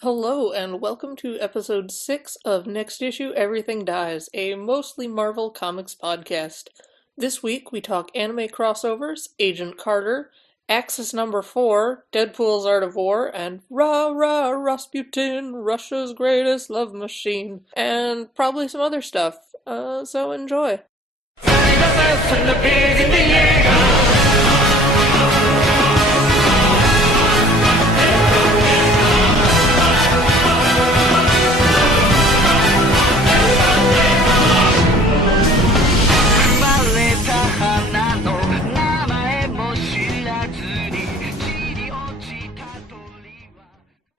Hello, and welcome to episode 6 of Next Issue Everything Dies, a mostly Marvel Comics podcast. This week we talk anime crossovers, Agent Carter, Axis number 4, Deadpool's Art of War, and Rah Rah Rasputin, Russia's greatest love machine, and probably some other stuff. So enjoy.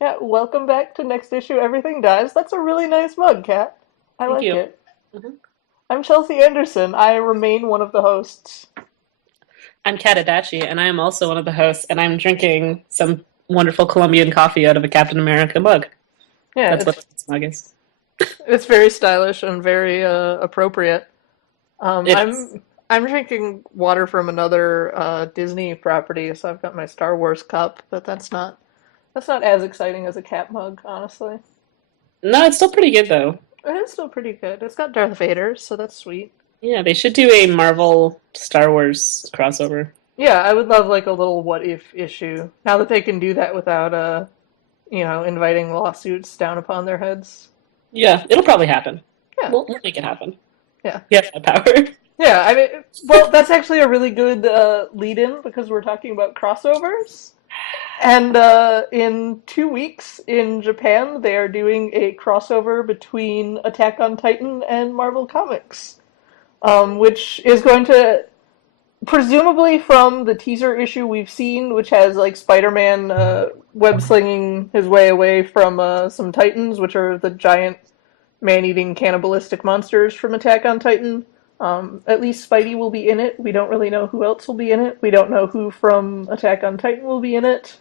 Yeah, welcome back to Next Issue Everything Dies. That's a really nice mug, Kat. I Thank like you. it. Mhm. I'm Chelsea Anderson. I remain one of the hosts. I'm Kat Adachi, and I am also one of the hosts, and I'm drinking some wonderful Colombian coffee out of a Captain America mug. Yeah, That's what this mug is. it's very stylish and very appropriate. It is. I'm drinking water from another Disney property, so I've got my Star Wars cup, but that's not as exciting as a cat mug, honestly. No, it's still pretty good, though. It is still pretty good. It's got Darth Vader, so that's sweet. Yeah, they should do a Marvel Star Wars crossover. Yeah, I would love like a little what if issue. Now that they can do that without inviting lawsuits down upon their heads. Yeah, it'll probably happen. Yeah. We'll make it happen. Yeah. You have that power. Yeah, I mean, well, that's actually a really good lead-in because we're talking about crossovers. And in 2 weeks in Japan, they are doing a crossover between Attack on Titan and Marvel Comics, which is going to, presumably from the teaser issue we've seen, which has like Spider-Man web-slinging his way away from some Titans, which are the giant man-eating cannibalistic monsters from Attack on Titan. At least Spidey will be in it. We don't really know who else will be in it. We don't know who from Attack on Titan will be in it.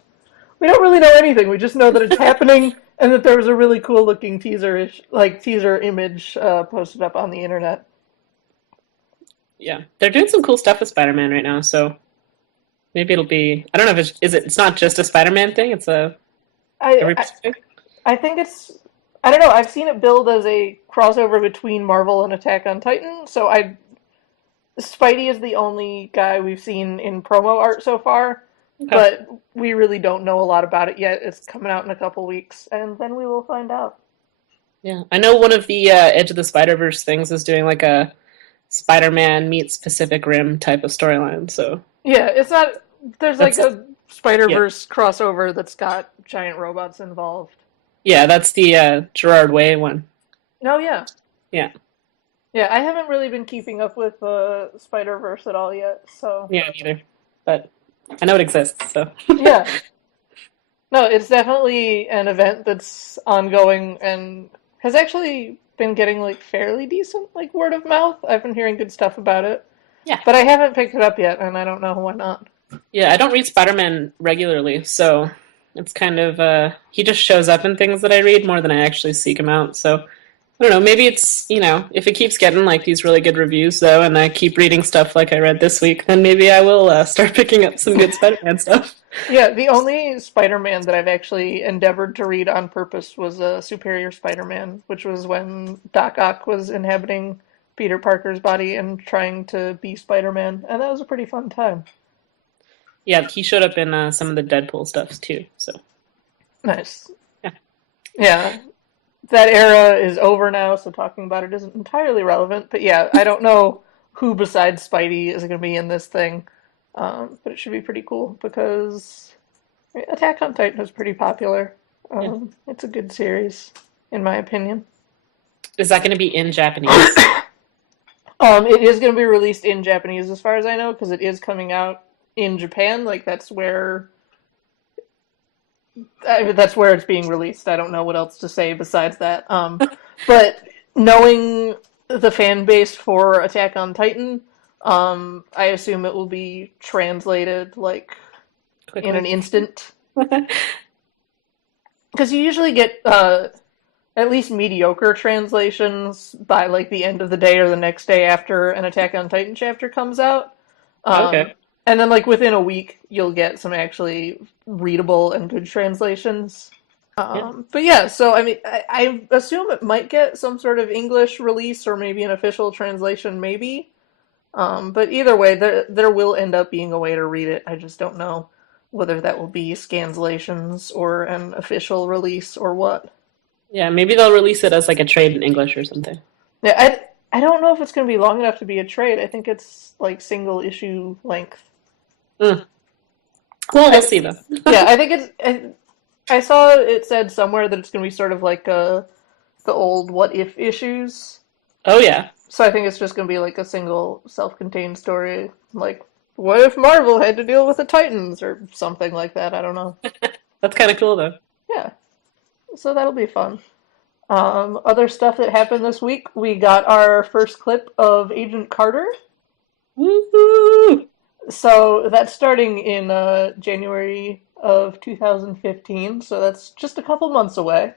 We don't really know anything. We just know that it's happening and that there was a really cool looking teaser image posted up on the internet. Yeah, they're doing some cool stuff with Spider-Man right now, so maybe it'll be. I don't know if it's not just a Spider-Man thing. It's a I, I I think it's, I don't know. I've seen it billed as a crossover between Marvel and Attack on Titan. Spidey is the only guy we've seen in promo art so far, but we really don't know a lot about it yet. It's coming out in a couple weeks, and then we will find out. Yeah, I know one of the Edge of the Spider-Verse things is doing like a Spider-Man meets Pacific Rim type of storyline. So Yeah, it's not. There's like that's a Spider-Verse crossover that's got giant robots involved. yeah, that's the Gerard Way one. Oh yeah, Yeah, yeah. I haven't really been keeping up with Spider-Verse at all yet, so yeah, neither. But I know it exists. So yeah. No, it's definitely an event that's ongoing and has actually been getting like fairly decent like word of mouth. I've been hearing good stuff about it, yeah, but I haven't picked it up yet, and I don't know why not. yeah. I don't read Spider-Man regularly, so it's kind of he just shows up in things that I read more than I actually seek him out. So I don't know. Maybe it's if it keeps getting like these really good reviews though, and I keep reading stuff like I read this week, then maybe I will start picking up some good Spider-Man stuff. Yeah, the only Spider-Man that I've actually endeavored to read on purpose was Superior Spider-Man, which was when Doc Ock was inhabiting Peter Parker's body and trying to be Spider-Man, and that was a pretty fun time. Yeah, he showed up in some of the Deadpool stuff too. So Nice. yeah, Yeah, that era is over now, so talking about it isn't entirely relevant. But yeah, I don't know who besides Spidey is going to be in this thing, but it should be pretty cool because Attack on Titan is pretty popular. yeah. It's a good series, in my opinion. Is that going to be in Japanese? It is going to be released in Japanese, as far as I know, because it is coming out in Japan. Like that's where it's being released. I don't know what else to say besides that. But knowing the fan base for Attack on Titan, I assume it will be translated like in an Quickly. instant. Because you usually get at least mediocre translations by like the end of the day or the next day after an Attack on Titan chapter comes out. Um, Okay. and then like within a week you'll get some actually readable and good translations. Yeah. But yeah, so I mean, I assume it might get some sort of English release or maybe an official translation, maybe. But either way, there will end up being a way to read it. I just don't know whether that will be scanslations or an official release or what. Yeah, maybe they'll release it as like a trade in English or something. Yeah, I don't know if it's going to be long enough to be a trade. I think it's like single issue length. Mm. Well, we'll I, see though. yeah, I think I saw it said somewhere that it's going to be sort of like the old What If issues. Oh yeah, So I think it's just going to be like a single self-contained story, like what if Marvel had to deal with the Titans or something like that? I don't know. that's kind of cool though. Yeah, so that'll be fun. Other stuff that happened this week, we got our first clip of Agent Carter. Woohoo! So that's starting in January of 2015. So that's just a couple months away,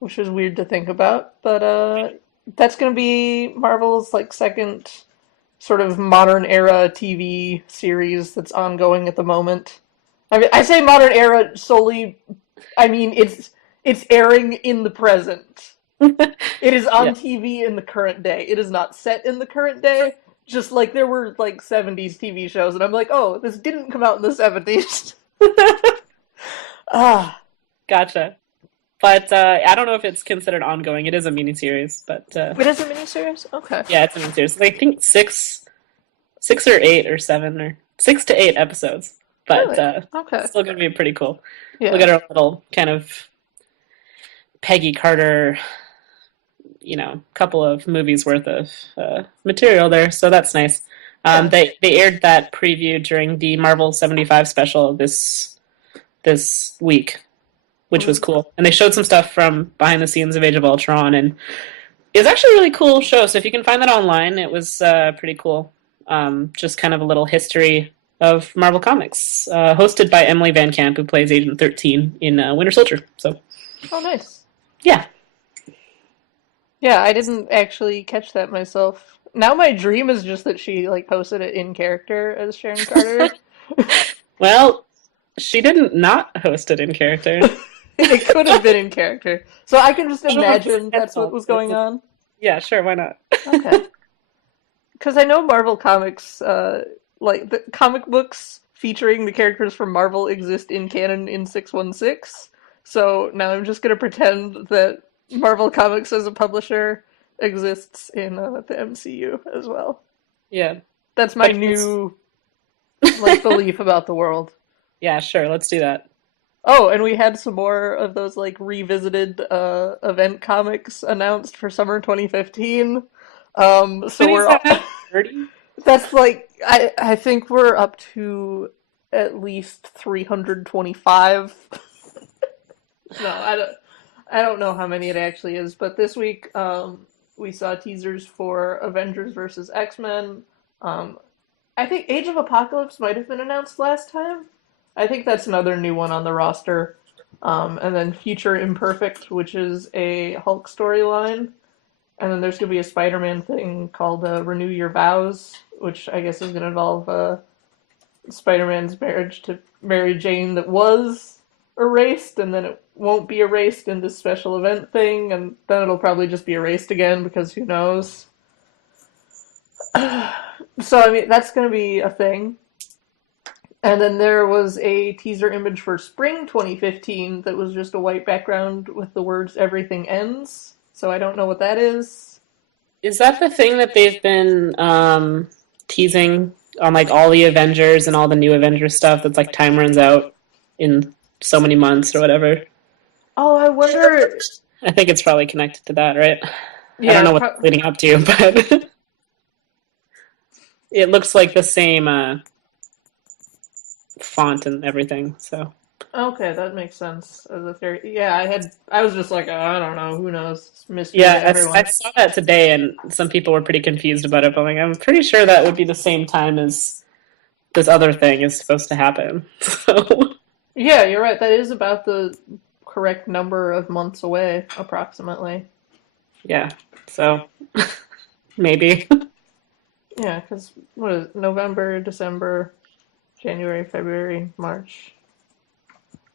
which is weird to think about. But that's going to be Marvel's like second sort of modern era TV series that's ongoing at the moment. I mean, I say modern era solely. I mean, it's airing in the present. It is Yeah. on TV in the current day. It is not set in the current day. Just like there were like 70s TV shows, and I'm like, oh, this didn't come out in the 70s. Ah, Gotcha. But I don't know if it's considered ongoing. It is a miniseries, but it is a miniseries? Okay. yeah, it's a miniseries. I think six or eight or seven or 6 to 8 episodes. But Really? Okay. it's still gonna be pretty cool. We'll Yeah. get our little kind of Peggy Carter, couple of movies worth of material there, so that's nice. Yeah. They aired that preview during the Marvel 75 special this week, which was cool. And they showed some stuff from behind the scenes of Age of Ultron, and it was actually a really cool show. So if you can find that online, it was pretty cool. Just kind of a little history of Marvel Comics, hosted by Emily Van Camp, who plays Agent 13 in Winter Soldier. So Oh, nice. yeah. Yeah, I didn't actually catch that myself. Now my dream is just that she like posted it in character as Sharon Carter. Well, she didn't not host it in character. It could have been in character. So I can just I don't know if it's imagine that's what was going on. Yeah, sure, why not? Okay. Because I know Marvel Comics, like the comic books featuring the characters from Marvel exist in canon in 616. So now I'm just going to pretend that Marvel Comics as a publisher exists in the MCU as well. Yeah. That's my But new like belief about the world. yeah, sure, let's do that. Oh, and we had some more of those like revisited event comics announced for summer 2015. So How many is we're that all, now? 30? that's like I think we're up to at least 325. No, I don't know how many it actually is, but this week we saw teasers for Avengers versus X-Men. Um, I think Age of Apocalypse might have been announced last time. I think that's another new one on the roster. And then Future Imperfect, which is a Hulk storyline. And then there's going to be a Spider-Man thing called Renew Your Vows, which I guess is going to involve Spider-Man's marriage to Mary Jane that was erased, and then it won't be erased in this special event thing, and then it'll probably just be erased again because who knows. So, I mean, that's going to be a thing. And then there was a teaser image for spring 2015 that was just a white background with the words "Everything Ends." So I don't know what that is. Is that the thing that they've been teasing on like all the Avengers and all the new Avengers stuff that's like time runs out in so many months or whatever? Oh, I wonder. I think it's probably connected to that, right? I don't Yeah, know what it's leading up to, but it looks like the same font and everything, so. okay, that makes sense as a theory. Yeah, I was just like, oh, I don't know, who knows? It's mystery to Yeah, everyone. I saw that today, and some people were pretty confused about it. But I'm pretty sure that would be the same time as this other thing is supposed to happen. So Yeah, you're right. That is about the correct number of months away, approximately. yeah, so maybe. Yeah, because what is it? November, December, January, February, March.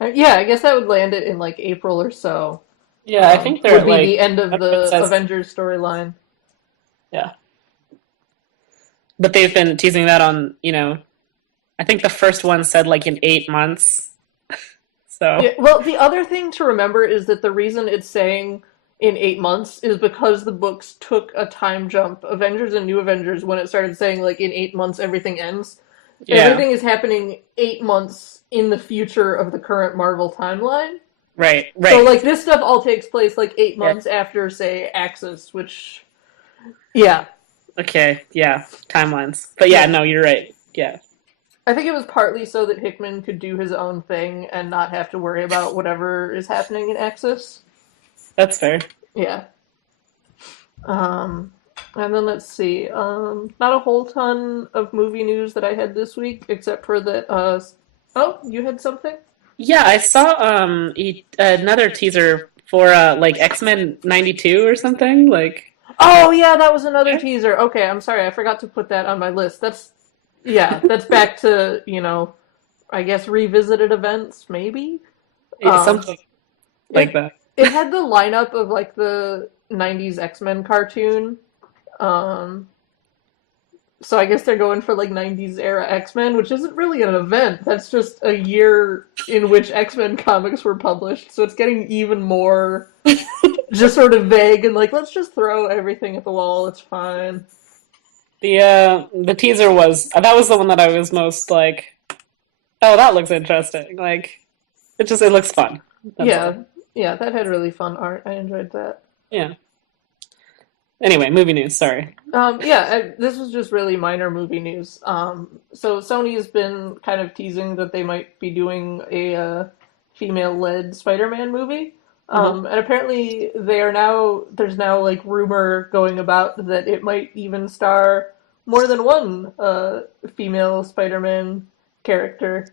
Yeah, I guess that would land it in like April or so. Yeah, I think they're Would at be the like end of it the says Avengers storyline. yeah. But they've been teasing that on, I think the first one said like in 8 months. Yeah, So well, the other thing to remember is that the reason it's saying in 8 months is because the books took a time jump. Avengers and New Avengers, when it started saying like in 8 months everything ends, yeah. everything is happening 8 months in the future of the current Marvel timeline. Right, So right. like this stuff all takes place like eight Yeah. months after, say, Axis, which yeah, Okay, yeah. Timelines. But yeah, yeah. no, you're right. Yeah. I think it was partly so that Hickman could do his own thing and not have to worry about whatever is happening in Axis. That's fair. Yeah. Um, and then let's see. Not a whole ton of movie news that I had this week, except for that. Oh, you had something? Yeah, I saw another teaser for like X-Men 92 or something. Like Oh yeah, that was another teaser. Okay, I'm sorry, I forgot to put that on my list. That's yeah, that's back to I guess revisited events, maybe. yeah, Um, something like it that. it had the lineup of like the '90s X-Men cartoon. Um, So I guess they're going for like '90s era X-Men, which isn't really an event. That's just a year in which X-Men comics were published. So it's getting even more just sort of vague and like let's just throw everything at the wall. It's fine. The teaser was that was the one that I was most like, oh, that looks interesting. Like it looks fun. That's all. Yeah, yeah, that had really fun art. I enjoyed that. Yeah. Anyway, movie news. Sorry. Yeah, this was just really minor movie news. So Sony's been kind of teasing that they might be doing a female-led Spider-Man movie. Uh-huh. And apparently there's now like rumor going about that it might even star more than one female Spider-Man character.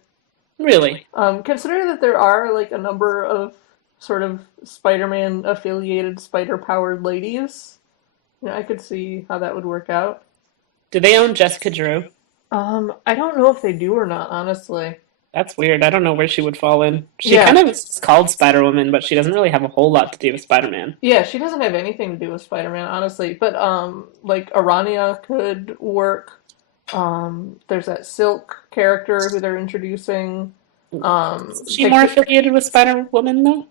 Really? Considering that there are like a number of sort of Spider-Man affiliated spider-powered ladies, I could see how that would work out. Do they own Jessica Drew? I don't know if they do or not, honestly. That's weird. I don't know where she would fall in. She kind Yeah, of is called Spider-Woman, but she doesn't really have a whole lot to do with Spider-Man. yeah, she doesn't have anything to do with Spider-Man, honestly. But like Arania could work. There's that Silk character who they're introducing. Is she They more could, affiliated with Spider-Woman though?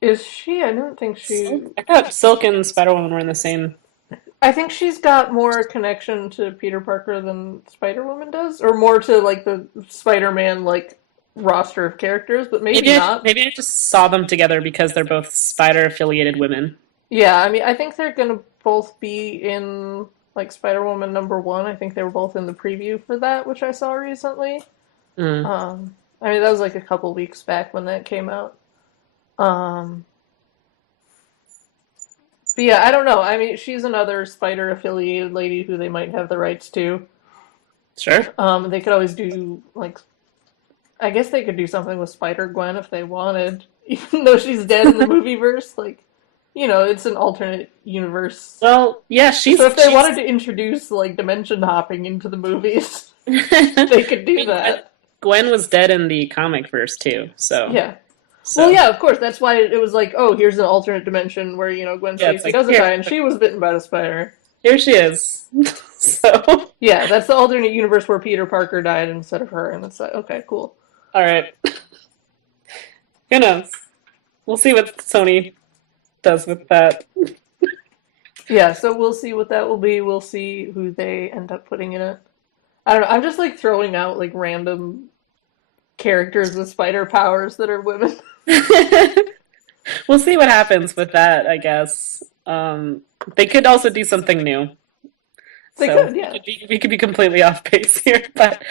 is she? I don't think she. Silk? I thought Silk and Spider-Woman were in the same. I think she's got more connection to Peter Parker than Spider-Woman does, or more to like the Spider-Man like roster of characters, but maybe not. Maybe I just saw them together because they're both Spider-affiliated women. Yeah, I mean, I think they're gonna both be in like Spider-Woman #1. I think they were both in the preview for that, which I saw recently. Mm. I mean, that was like a couple weeks back when that came out. Um, but yeah, I don't know. I mean, she's another Spider affiliated lady who they might have the rights to. Sure. They could always do like, I guess they could do something with Spider Gwen if they wanted, even though she's dead in the movie verse. Like, it's an alternate universe. Well, yeah, So if they she's. wanted to introduce like dimension hopping into the movies, they I could do mean, that. Gwen was dead in the comic verse too, so Yeah. Well, so yeah, of course. That's why it was like, oh, here's an alternate dimension where Gwen yeah, it's Stacy like doesn't die, and she was bitten by the spider. here she is. So Yeah, that's the alternate universe where Peter Parker died instead of her, and it's like, okay, cool. all right, who knows? We'll see what Sony does with that. Yeah, so we'll see what that will be. We'll see who they end up putting in it. I don't know. I'm just like throwing out like random characters with spider powers that are women. We'll see what happens with that, I guess. They could also do something new. They So could, yeah. we could be completely off base here, but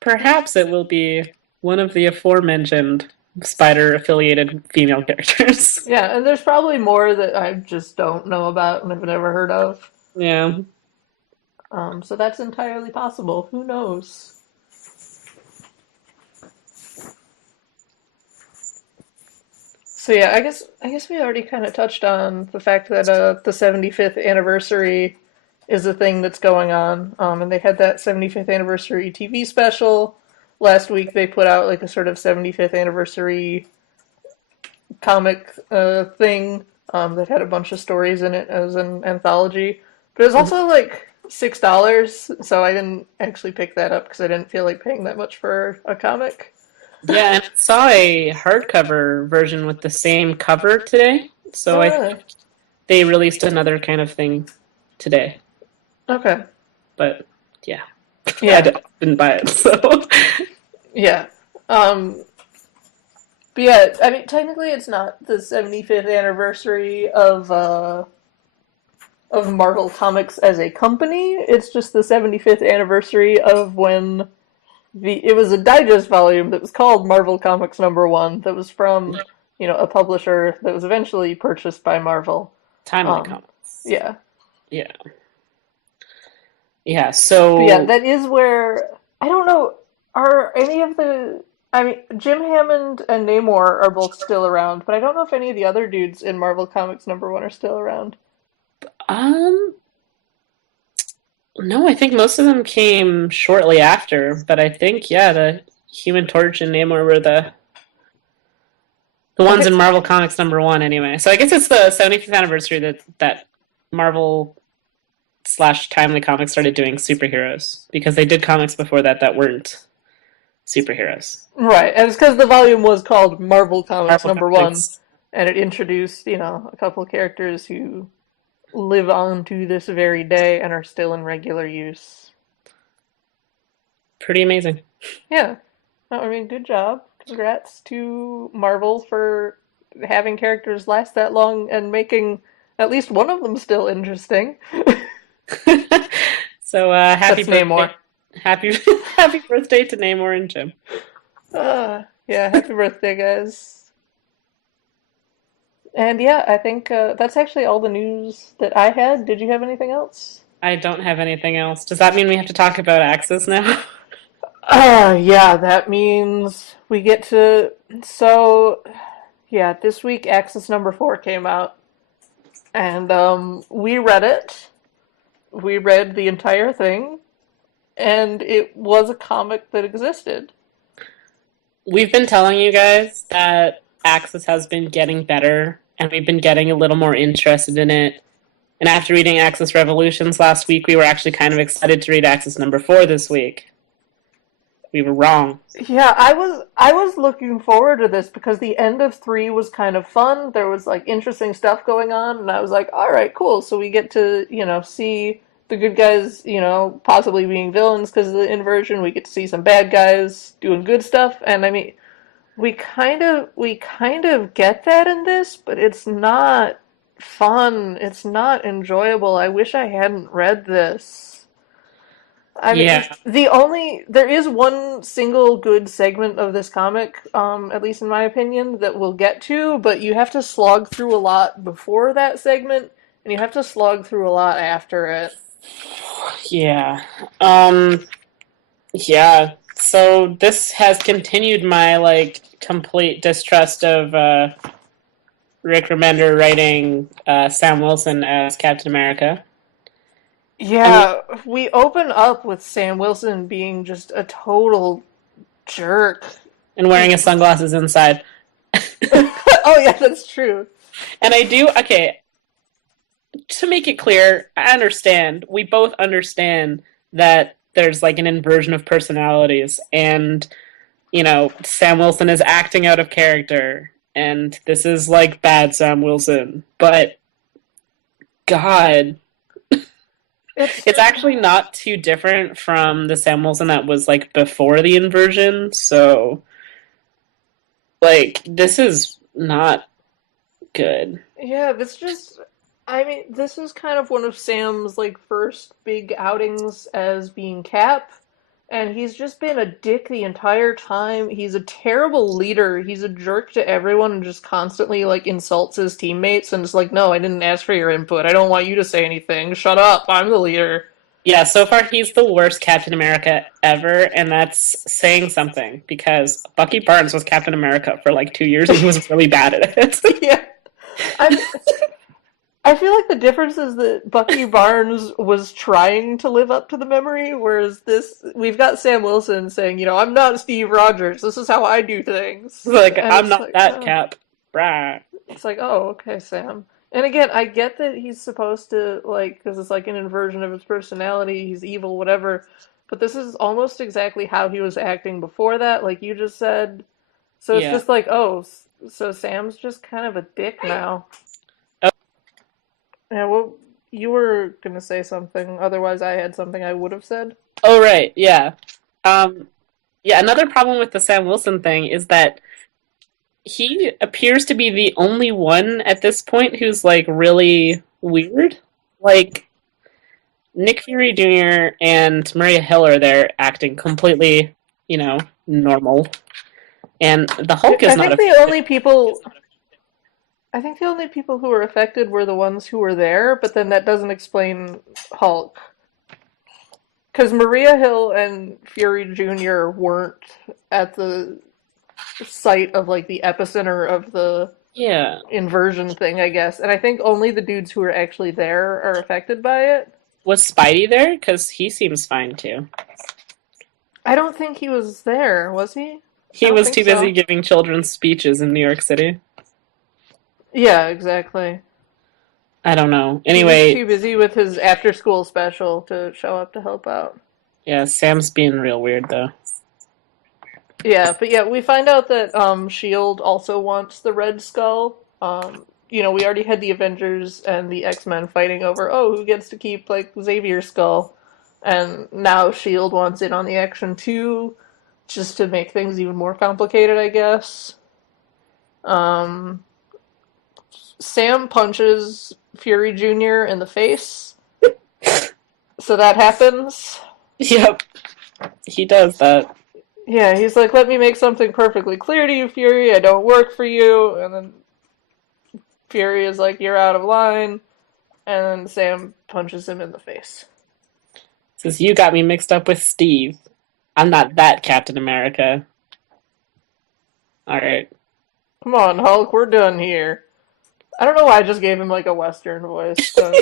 perhaps it will be one of the aforementioned spider affiliated female characters. Yeah, and there's probably more that I just don't know about and have never heard of. Yeah. So that's entirely possible. Who knows? So yeah, I guess we already kind of touched on the fact that the 75th anniversary is a thing that's going on. And they had that 75th anniversary TV special. last week they put out like a sort of 75th anniversary comic thing that had a bunch of stories in it as an anthology. But it was also like $6, so I didn't actually pick that up because I didn't feel like paying that much for a comic. Yeah, and I saw a hardcover version with the same cover today. So Oh, I really? think they released another kind of thing today. Okay. But yeah, I Yeah. didn't buy it. So Yeah. But yeah, I mean, technically, it's not the 75th anniversary of Marvel Comics as a company. It's just the 75th anniversary of when it was a digest volume that was called Marvel Comics #1 that was from, a publisher that was eventually purchased by Marvel. Timely Um, Comics. yeah. Yeah. Yeah, But yeah, so that is where I don't know, are any of the I mean, Jim Hammond and Namor are both still around, but I don't know if any of the other dudes in Marvel Comics #1 are still around. um no, I think most of them came shortly after, but I think yeah, the Human Torch and Namor were the I ones think in Marvel Comics #1 anyway. So I guess it's the 75th anniversary that Marvel slash Timely Comics started doing superheroes because they did comics before that weren't superheroes. right, and it's because the volume was called Marvel Comics Marvel #1, Comics, and it introduced, a couple of characters who live on to this very day and are still in regular use. pretty amazing. Yeah. No, I mean, good job. Congrats to Marvel for having characters last that long and making at least one of them still interesting. So happy That's birthday, Namor. happy happy birthday to Namor and Jim. Yeah, happy birthday, guys. And yeah, I think that's actually all the news that I had. Did you have anything else? I don't have anything else. Does that mean we have to talk about Axis now? Yeah, that means we get to. So, yeah, this week Axis #4 came out, and we read it. We read the entire thing, and it was a comic that existed. We've been telling you guys that Axis has been getting better, and we've been getting a little more interested in it. And after reading Axis Revolutions last week, we were actually kind of excited to read Axis #4 this week. We were wrong. Yeah, I was looking forward to this because the end of 3 was kind of fun. There was like interesting stuff going on, and I was like, all right, cool. So we get to, see the good guys, possibly being villains because of the inversion. We get to see some bad guys doing good stuff, and I mean, we kind of get that in this, but it's not fun. It's not enjoyable. I wish I hadn't read this. I mean, Yeah. there is one single good segment of this comic, at least in my opinion, that we'll get to, but you have to slog through a lot before that segment, and you have to slog through a lot after it. Yeah. Yeah. So this has continued my complete distrust of Rick Remender writing Sam Wilson as Captain America. I mean, Yeah, we open up with Sam Wilson being just a total jerk. and wearing his sunglasses inside. Oh yeah, that's true. And I do, okay, to make it clear, I understand. We both understand that there's like an inversion of personalities, and, Sam Wilson is acting out of character, and this is like bad Sam Wilson. But, God, It's it's actually not too different from the Sam Wilson that was like before the inversion, so, this is not good. Yeah, I mean, this is kind of one of Sam's like first big outings as being Cap, and he's just been a dick the entire time. He's a terrible leader. He's a jerk to everyone and just constantly like insults his teammates and is like, "No, I didn't ask for your input. I don't want you to say anything. Shut up. I'm the leader." Yeah, so far he's the worst Captain America ever, and that's saying something because Bucky Barnes was Captain America for like 2 years and he was really bad at it. Yeah. I I feel like the difference is that Bucky Barnes was trying to live up to the memory, whereas this, we've got Sam Wilson saying, I'm not Steve Rogers. This is how I do things. Like, And I'm it's not like, that Cap. Brah. it's like, oh, okay, Sam. And again, I get that he's supposed to, like, because it's like an inversion of his personality, he's evil, whatever. But this is almost exactly how he was acting before that, like you just said. So it's Yeah. just like, oh, so Sam's just kind of a dick now. Oh, Yeah, well, you were gonna say something, otherwise I had something I would have said. oh, right. Yeah. Um, yeah, another problem with the Sam Wilson thing is that he appears to be the only one at this point who's like really weird. Like Nick Fury Jr. and Maria Hill are there acting completely, normal. And the Hulk is I not think a the only people I think the only people who were affected were the ones who were there, but then that doesn't explain Hulk. Because Maria Hill and Fury Jr. weren't at the site of like the epicenter of the yeah. inversion thing, I guess. And I think only the dudes who are actually there are affected by it. Was Spidey there? Because he seems fine too. I don't think he was there, was he? I He don't was think too busy so. giving children's speeches in New York City. Yeah, exactly. I don't know. He was Anyway, too busy with his after school special to show up to help out. yeah, Sam's being real weird though. Yeah, but yeah, we find out that Shield also wants the Red Skull. We already had the Avengers and the X-Men fighting over, oh, who gets to keep like Xavier's skull, and now Shield wants it on the action too, just to make things even more complicated, I guess. Um, Sam punches Fury Jr. in the face, so that happens. Yep, he does that. Yeah, he's like, let me make something perfectly clear to you, Fury. I don't work for you. And then Fury is like, you're out of line. And then Sam punches him in the face. Says, you got me mixed up with Steve. I'm not that Captain America. Alright. Come on, Hulk, we're done here. I don't know why I just gave him like a Western voice, but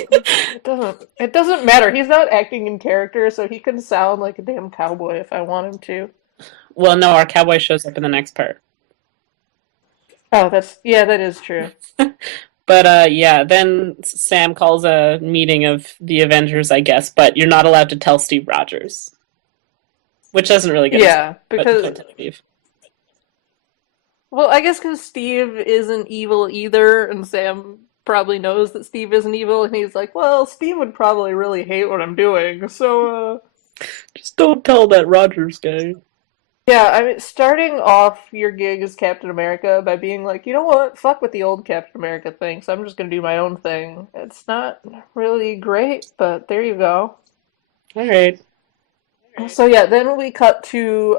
it doesn't matter. He's not acting in character, so he can sound like a damn cowboy if I want him to. Well, no, our cowboy shows up in the next part. Oh, that is true. But yeah, then Sam calls a meeting of the Avengers, I guess, but you're not allowed to tell Steve Rogers. Which doesn't really get us, Yeah, but because Steve. well, I guess because Steve isn't evil either, and Sam probably knows that Steve isn't evil, and he's like, well, Steve would probably really hate what I'm doing, so, Just don't tell that Rogers guy. yeah, I mean, starting off your gig as Captain America by being like, you know what, fuck what the old Captain America thinks, I'm just gonna do my own thing. It's not really great, but there you go. Alright. So yeah, then we cut to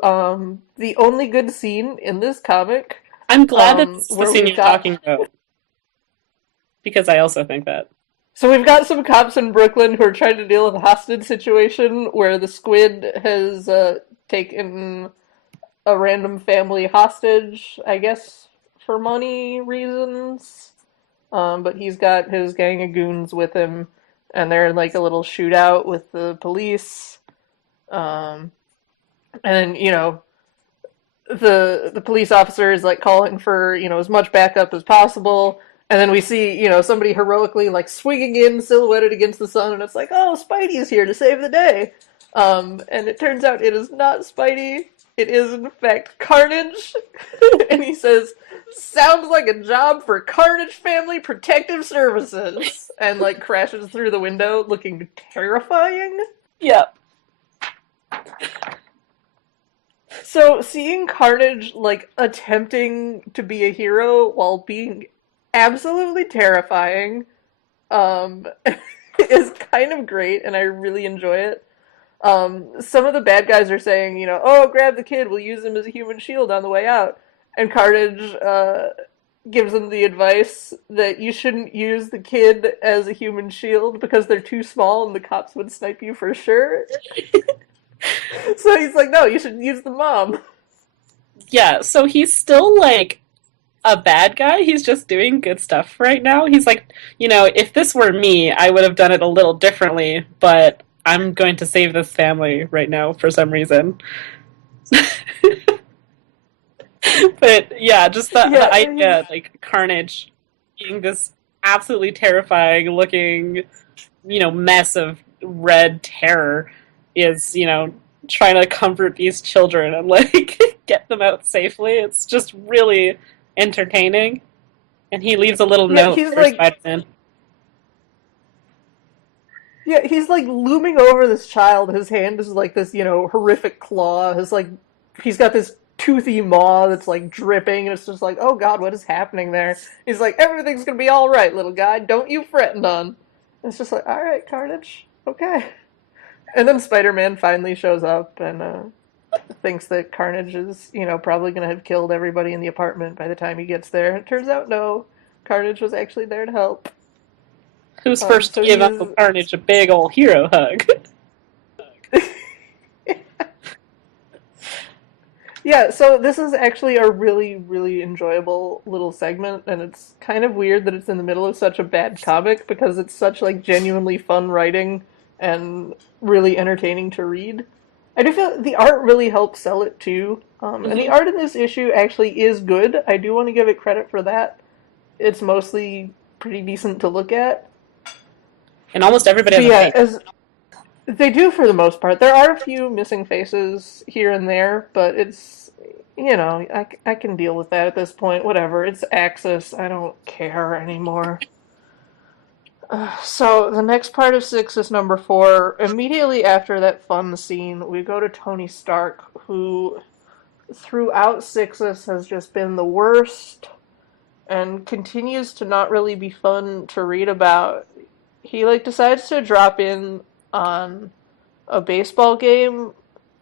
the only good scene in this comic, I'm glad it's the where scene we've you're got talking about. Because I also think that. So we've got some cops in Brooklyn who are trying to deal with a hostage situation where the Squid has taken a random family hostage, I guess, for money reasons. But he's got his gang of goons with him, and they're in like a little shootout with the police. Um, and the police officer is like calling for as much backup as possible. And then we see, somebody heroically like swinging in, silhouetted against the sun, and it's like, oh, Spidey is here to save the day. And it turns out it is not Spidey. It is in fact Carnage. And he says, "Sounds like a job for Carnage Family Protective Services," and like crashes through the window, looking terrifying. Yeah. So seeing Carnage like attempting to be a hero while being absolutely terrifying is kind of great, and I really enjoy it. Some of the bad guys are saying, oh, grab the kid, we'll use him as a human shield on the way out. And Carnage gives them the advice that you shouldn't use the kid as a human shield because they're too small and the cops would snipe you for sure. So he's like, no, you should use the mom. Yeah, so he's still like a bad guy. He's just doing good stuff right now. He's like, if this were me, I would have done it a little differently, but I'm going to save this family right now for some reason. But yeah, just the idea, like Carnage being this absolutely terrifying looking, mess of red terror is, trying to comfort these children and like get them out safely. It's just really entertaining. And he leaves a little note he's for like, Spider-Man. yeah, he's like looming over this child. His hand is like this, horrific claw. He's got this toothy maw that's like dripping, and it's just like, oh god, what is happening there? He's like, everything's gonna be all right, little guy. Don't you fret none. It's just like, all right, Carnage, okay. And then Spider-Man finally shows up and thinks that Carnage is, probably gonna have killed everybody in the apartment by the time he gets there. It turns out no, Carnage was actually there to help. Who's first to give Uncle Carnage a big old hero hug? Yeah, so this is actually a really, really enjoyable little segment, and it's kind of weird that it's in the middle of such a bad comic because it's such like genuinely fun writing and really entertaining to read. I do feel the art really helps sell it too, and the art in this issue actually is good. I do want to give it credit for that. It's mostly pretty decent to look at. And almost everybody has a face. They do for the most part. There are a few missing faces here and there, but it's, I can deal with that at this point. Whatever. It's Axis. I don't care anymore. So the next part of 6 is number 4. Immediately after that fun scene, we go to Tony Stark, who throughout Sixus has just been the worst and continues to not really be fun to read about. He decides to drop in on a baseball game,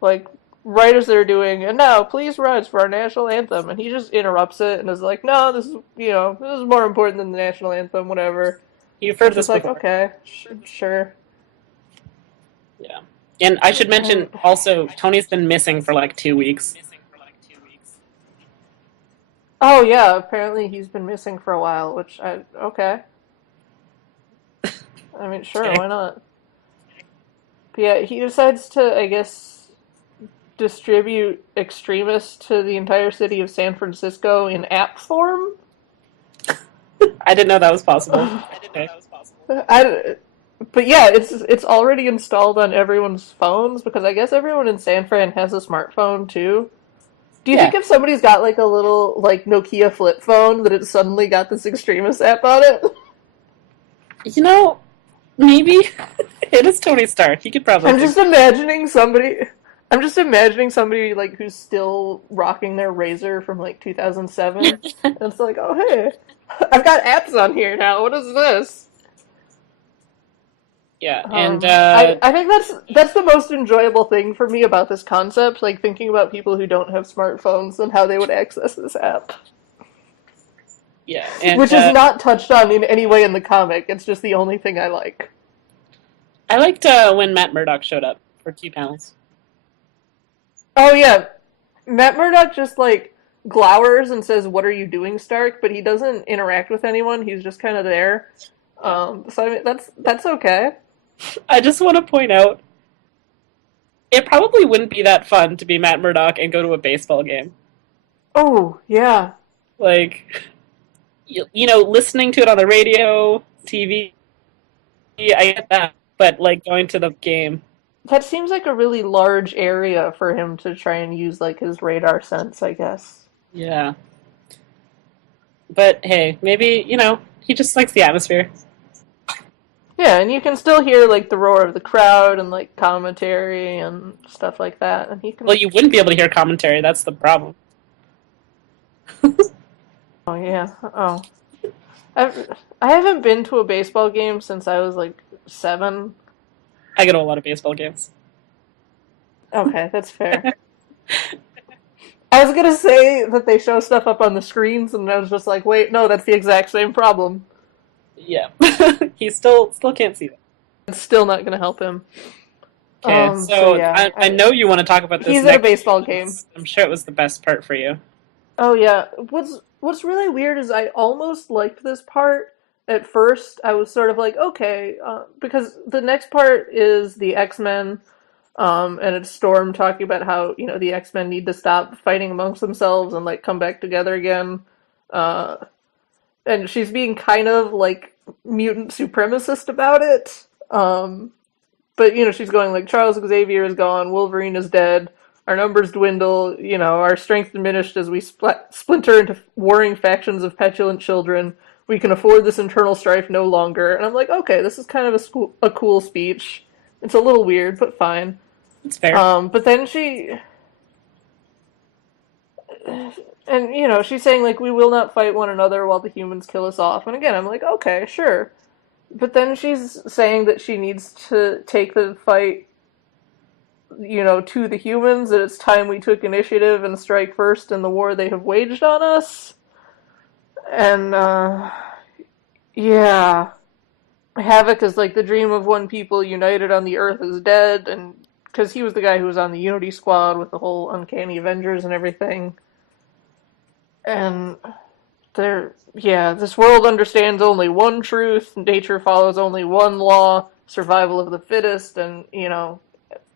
right as they're doing, and now please rise for our national anthem, and he just interrupts it and is like, no, this is more important than the national anthem, whatever. You've heard this before. Okay, sure. Yeah. And I should mention also, Tony's been missing for 2 weeks. Oh yeah, apparently he's been missing for a while, okay. I mean, sure, why not? But yeah, he decides to, I guess, distribute Extremis to the entire city of San Francisco in app form? I didn't know that was possible. But yeah, it's already installed on everyone's phones, because I guess everyone in San Fran has a smartphone, too. Do you think if somebody's got, a little, Nokia flip phone, that it's suddenly got this Extremis app on it? Maybe. It is Tony Stark. He could probably. I'm just imagining somebody who's still rocking their Razor from 2007. And it's like, oh hey, I've got apps on here now. What is this? Yeah, and I think that's the most enjoyable thing for me about this concept. Thinking about people who don't have smartphones and how they would access this app. Yeah, which is not touched on in any way in the comic. It's just the only thing I like. I liked when Matt Murdock showed up for 2 panels. Oh yeah, Matt Murdock just glowers and says, "What are you doing, Stark?" But he doesn't interact with anyone. He's just kind of there. So I mean, that's okay. I just want to point out, it probably wouldn't be that fun to be Matt Murdock and go to a baseball game. Oh yeah. Listening to it on the radio, TV, I get that. But, going to the game. That seems like a really large area for him to try and use, his radar sense, I guess. Yeah. But, hey, maybe, he just likes the atmosphere. Yeah, and you can still hear, the roar of the crowd and, commentary and stuff like that. And he can... Well, you wouldn't be able to hear commentary. That's the problem. Oh, yeah. Oh. I haven't been to a baseball game since I was, 7. I go to a lot of baseball games. Okay, that's fair. I was gonna say that they show stuff up on the screens, and I was just like, wait, no, that's the exact same problem. Yeah. He still can't see that. It's still not gonna help him. Okay, so yeah, I know you want to talk about this. He's at a baseball game. I'm sure it was the best part for you. Oh yeah, what's really weird is I almost liked this part. At first, I was sort of like, okay, because the next part is the X-Men, and it's Storm talking about how, the X-Men need to stop fighting amongst themselves and like come back together again. Uh, and she's being kind of like mutant supremacist about it. But she's going like Charles Xavier is gone, Wolverine is dead, our numbers dwindle, our strength diminished as we splinter into warring factions of petulant children. We can afford this internal strife no longer. And I'm like, okay, this is kind of a cool speech. It's a little weird, but fine. It's fair. But then and she's saying like we will not fight one another while the humans kill us off. And again, I'm like, okay, sure. But then she's saying that she needs to take the fight, to the humans, that it's time we took initiative and strike first in the war they have waged on us. And, yeah. Havoc is like the dream of one people united on the earth is dead, and because he was the guy who was on the Unity Squad with the whole Uncanny Avengers and everything. And this world understands only one truth, nature follows only one law, survival of the fittest, and,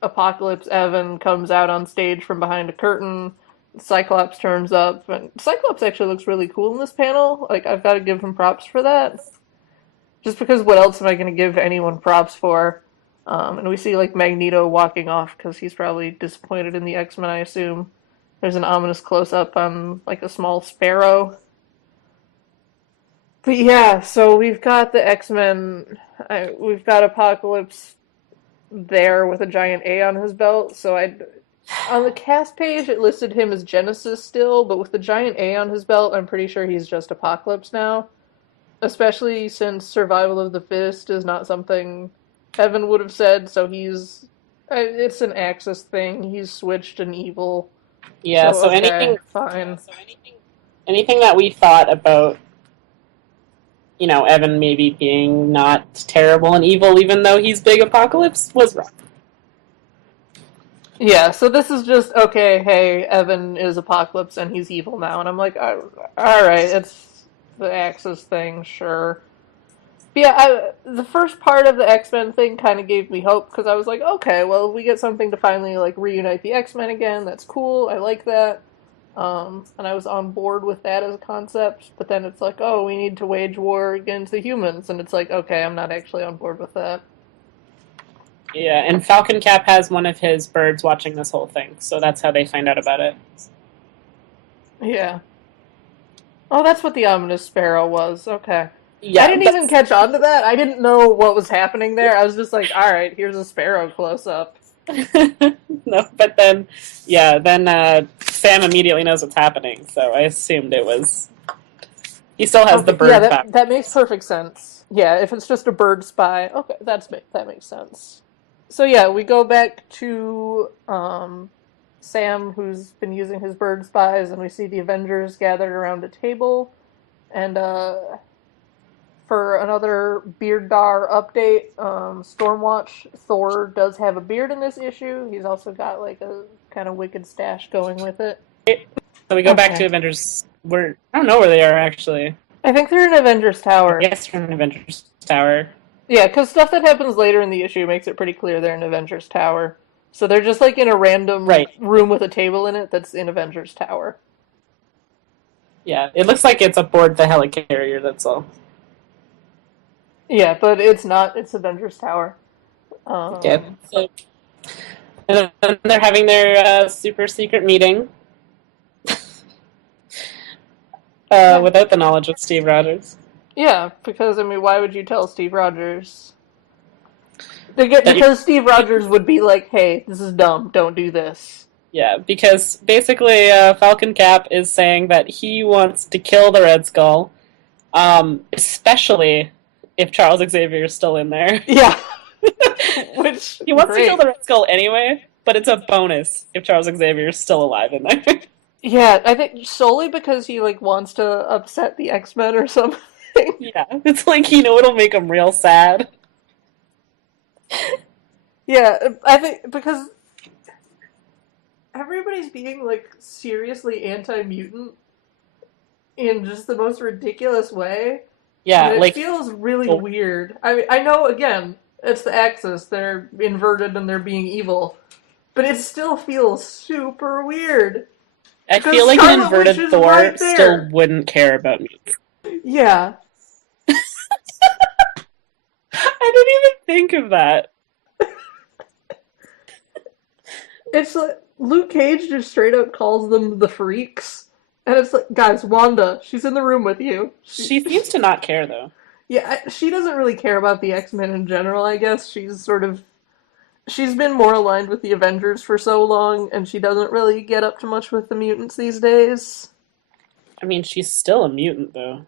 Apocalypse Evan comes out on stage from behind a curtain, Cyclops turns up, and Cyclops actually looks really cool in this panel. Like, I've got to give him props for that. Just because what else am I going to give anyone props for? And we see, like, Magneto walking off because he's probably disappointed in the X-Men, I assume. There's an ominous close-up on, like, a small sparrow. But yeah, so we've got the X-Men, we've got Apocalypse there with a giant A on his belt, so on the cast page it listed him as Genesis still, but with the giant A on his belt, I'm pretty sure he's just Apocalypse now. Especially since survival of the fittest is not something Evan would have said, so it's an Axis thing, he's switched and evil. Yeah, so okay, fine. Anything that we thought about, Evan maybe being not terrible and evil, even though he's big Apocalypse, was wrong. Yeah, so this is just, okay, hey, Evan is Apocalypse and he's evil now, and I'm like, alright, it's the Axis thing, sure. But yeah, the first part of the X-Men thing kind of gave me hope, because I was like, okay, well, we get something to finally, like, reunite the X-Men again, that's cool, I like that. And I was on board with that as a concept, but then it's like, oh, we need to wage war against the humans, and it's like, okay, I'm not actually on board with that. Yeah, and Falcon Cap has one of his birds watching this whole thing, so that's how they find out about it. Yeah. Oh, that's what the ominous sparrow was, okay. Yeah, I didn't even catch on to that. I didn't know what was happening there. I was just like, alright, here's a sparrow close-up. No, but then, Sam immediately knows what's happening, so I assumed it was... He still has the bird back. That makes perfect sense. Yeah, if it's just a bird spy, okay, that makes sense. So yeah, we go back to Sam, who's been using his bird spies, and we see the Avengers gathered around a table, and for another Bearddar update, Stormwatch, Thor does have a beard in this issue. He's also got like a kind of wicked stash going with it. So we go back to Avengers. I don't know where they are, actually. I think they're in Avengers Tower. Yes, they're in Avengers Tower. Yeah, because stuff that happens later in the issue makes it pretty clear they're in Avengers Tower. So they're just like in a random room with a table in it that's in Avengers Tower. Yeah, it looks like it's aboard the helicarrier, that's all. Yeah, but it's not. It's Avengers Tower. Yeah. So, and then they're having their super secret meeting without the knowledge of Steve Rogers. Yeah, because, I mean, why would you tell Steve Rogers? Because Steve Rogers would be like, hey, this is dumb, don't do this. Yeah, because basically Falcon Cap is saying that he wants to kill the Red Skull, especially if Charles Xavier is still in there. Yeah. Which he wants to kill the Red Skull anyway, but it's a bonus if Charles Xavier is still alive in there. Yeah, I think solely because he like wants to upset the X-Men or something. Yeah, it's like, it'll make him real sad. Yeah, I think because everybody's being like seriously anti-mutant in just the most ridiculous way. And Yeah, it like feels really oh, weird. I mean, I know, again, it's the Axis. They're inverted and they're being evil. But it still feels super weird. I feel Because like an Scarlet Witch inverted is Thor right still there. wouldn't care about me. Yeah. I didn't even think of that. It's like Luke Cage just straight up calls them the freaks. And it's like, guys, Wanda, she's in the room with you. She seems to not care though. Yeah, she doesn't really care about the X-Men in general, I guess. She's been more aligned with the Avengers for so long, and she doesn't really get up to much with the mutants these days. I mean, she's still a mutant though.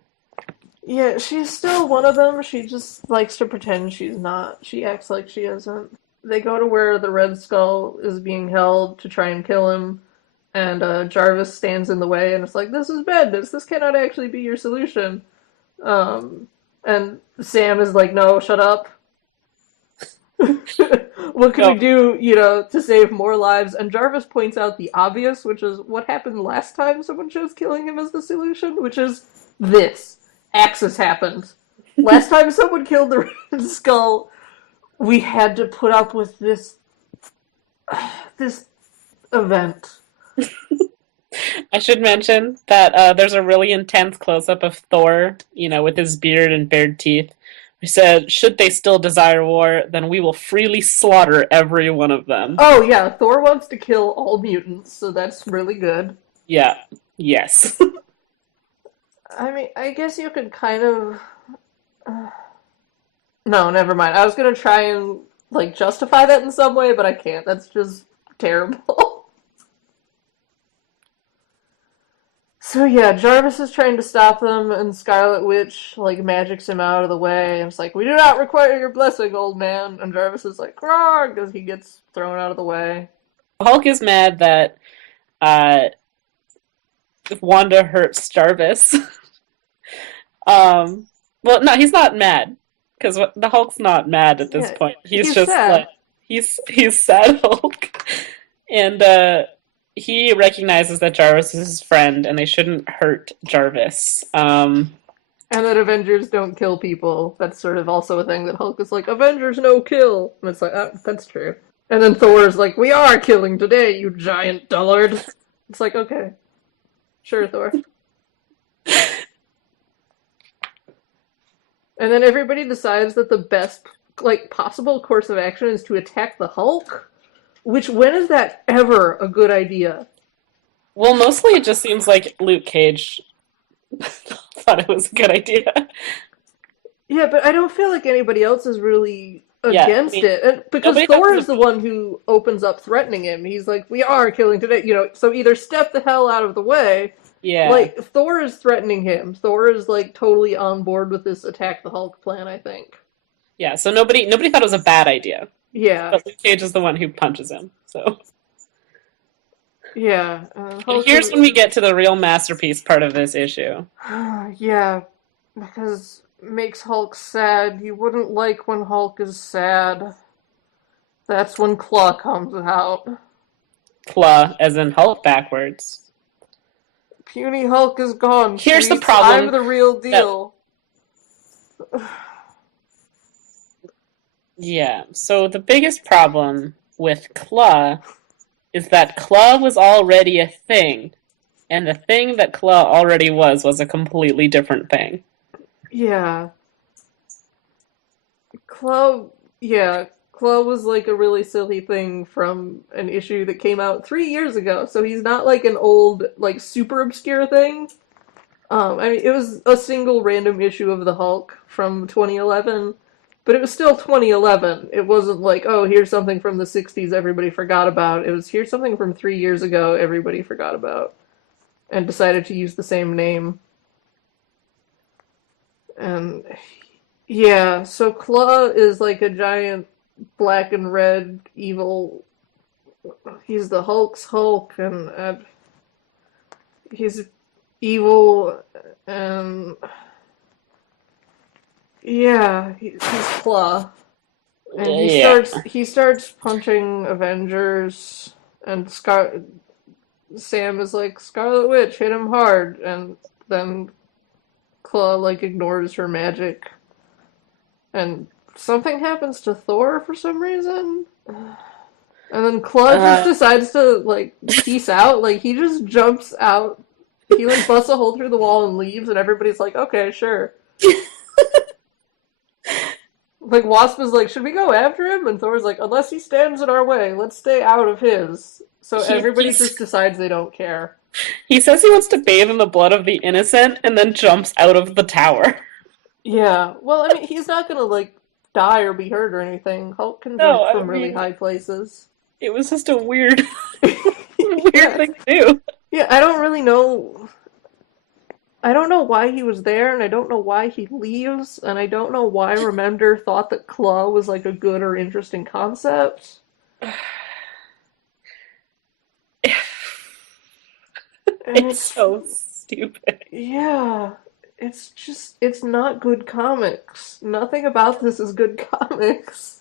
Yeah, she's still one of them. She just likes to pretend she's not. She acts like she isn't. They go to where the Red Skull is being held to try and kill him, and Jarvis stands in the way, and it's like, this is madness. This cannot actually be your solution. Um, and Sam is like, no, shut up. What can we No, do, to save more lives? And Jarvis points out the obvious, which is what happened last time someone chose killing him as the solution, which is this. Axis happened. Last time someone killed the Red Skull, we had to put up with this event. I should mention that there's a really intense close up of Thor, with his beard and bared teeth. He said, should they still desire war, then we will freely slaughter every one of them. Oh yeah, Thor wants to kill all mutants, so that's really good. Yeah, yes. I mean, I guess you could kind of. No, never mind. I was gonna try and justify that in some way, but I can't. That's just terrible. So yeah, Jarvis is trying to stop them, and Scarlet Witch magics him out of the way. And it's like, we do not require your blessing, old man. And Jarvis is like, "Grog," as he gets thrown out of the way. Hulk is mad that uh, Wanda hurts Jarvis. Well, no, he's not mad because the Hulk's not mad at this Yeah, point. He's he's just sad. like he's sad Hulk, and he recognizes that Jarvis is his friend, and they shouldn't hurt Jarvis. And that Avengers don't kill people. That's sort of also a thing that Hulk is like, Avengers no kill. And it's like, that's true. And then Thor's like, we are killing today, you giant dullard. It's like, okay. Sure, Thor. And then everybody decides that the best, possible course of action is to attack the Hulk? Which, when is that ever a good idea? Well, mostly it just seems like Luke Cage thought it was a good idea. Yeah, but I don't feel like anybody else is really Yeah, I against mean, it. And because nobody Thor thought it is was the one who opens up threatening him. He's like, we are killing today. So either step the hell out of the way. yeah. Thor is threatening him. Thor is, totally on board with this attack the Hulk plan, I think. Yeah, so nobody thought it was a bad idea. Yeah. But Luke Cage is the one who punches him. So Yeah. and Hulk here's is... when we get to the real masterpiece part of this issue. Yeah. Because it makes Hulk sad. You wouldn't like when Hulk is sad. That's when Kluh comes out. Kluh, as in Hulk backwards. Puny Hulk is gone. Here's the Sweets. problem I'm the real deal. Yeah, so the biggest problem with Kluh is that Kluh was already a thing, and the thing that Kluh already was a completely different thing. Yeah. Kluh was a really silly thing from an issue that came out 3 years ago, so he's not an old, super obscure thing. I mean, it was a single random issue of the Hulk from 2011, but it was still 2011. It wasn't oh, here's something from the 60s everybody forgot about. It was, here's something from 3 years ago everybody forgot about, and decided to use the same name. And yeah, so Kluh is a giant black and red evil. He's the Hulk's Hulk, and he's evil, and yeah, he's Kluh. And Yeah. he starts punching Avengers, and Sam is like, Scarlet Witch, hit him hard, and then Kluh, like, ignores her magic, and something happens to Thor for some reason. And then Kluh just Uh, decides to, like, peace out. Like, he just jumps out. He, like, busts a hole through the wall and leaves, and everybody's like, okay, sure. Like, Wasp is like, should we go after him? And Thor's like, unless he stands in our way, let's stay out of his. So everybody just decides they don't care. he says he wants to bathe in the blood of the innocent and then jumps out of the tower. Yeah. Well, I mean, he's not gonna, like, die or be hurt or anything. Hulk can No, jump I from really mean, high places. it was just a weird, weird Yeah. thing to do. Yeah, I don't really know. I don't know why he was there, and I don't know why he leaves, and I don't know why Remender thought that Kluh was, like, a good or interesting concept. And It's so stupid. yeah, it's just, it's not good comics. Nothing about this is good comics.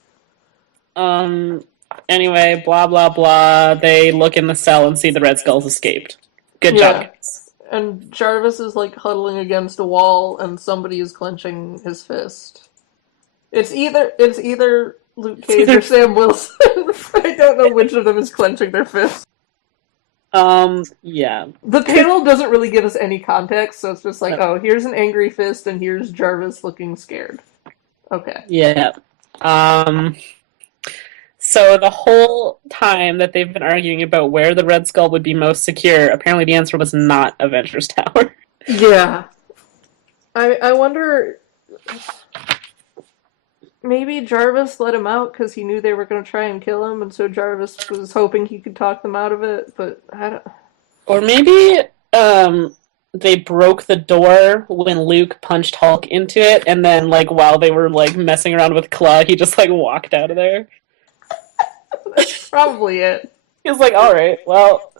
Um. Anyway, blah blah blah. They look in the cell and see the Red Skulls escaped. Good job, Yeah, guys. and Jarvis is, like, huddling against a wall, and somebody is clenching his fist. It's either Luke It's Cage or either Sam Wilson. I don't know which of them is clenching their fist. yeah. The panel doesn't really give us any context, so it's just like, Uh, oh, here's an angry fist, and here's Jarvis looking scared. Okay. yeah. Um. So the whole time that they've been arguing about where the Red Skull would be most secure, apparently the answer was not Avengers Tower. Yeah. I wonder, maybe Jarvis let him out because he knew they were going to try and kill him, and so Jarvis was hoping he could talk them out of it, but I don't... Or maybe they broke the door when Luke punched Hulk into it, and then like while they were like messing around with Kluh, he just like walked out of there. That's probably it. He was like, "All right, well,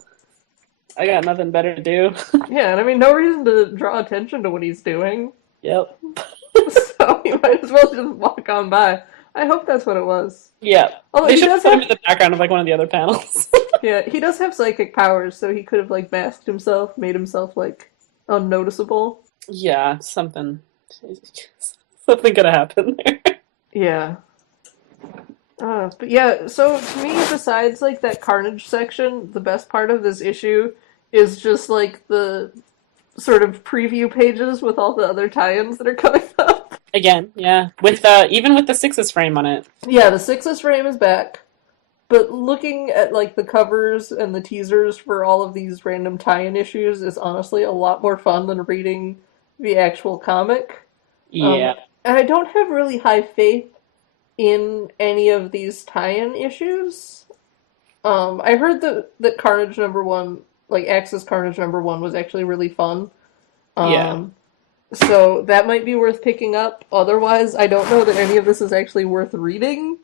I got nothing better to do." Yeah, and I mean, no reason to draw attention to what he's doing, Yep. so he might as well just walk on by. I hope that's what it was. Yeah. Although They he should does put him have, in the background of like one of the other panels. yeah, he does have psychic powers, so he could have, like, masked himself, made himself, like, unnoticeable. Yeah, something could have happened there. Yeah. But yeah, so to me, besides, like, that Carnage section, the best part of this issue is just, like, the sort of preview pages with all the other tie-ins that are coming up. Again, yeah. With even with the Sixes frame on it. Yeah, the Sixes frame is back, but looking at, like, the covers and the teasers for all of these random tie-in issues is honestly a lot more fun than reading the actual comic. Yeah. And I don't have really high faith in any of these tie-in issues. I heard that Carnage #1, like, Axis Carnage #1 was actually really fun. Yeah. So that might be worth picking up. Otherwise, I don't know that any of this is actually worth reading.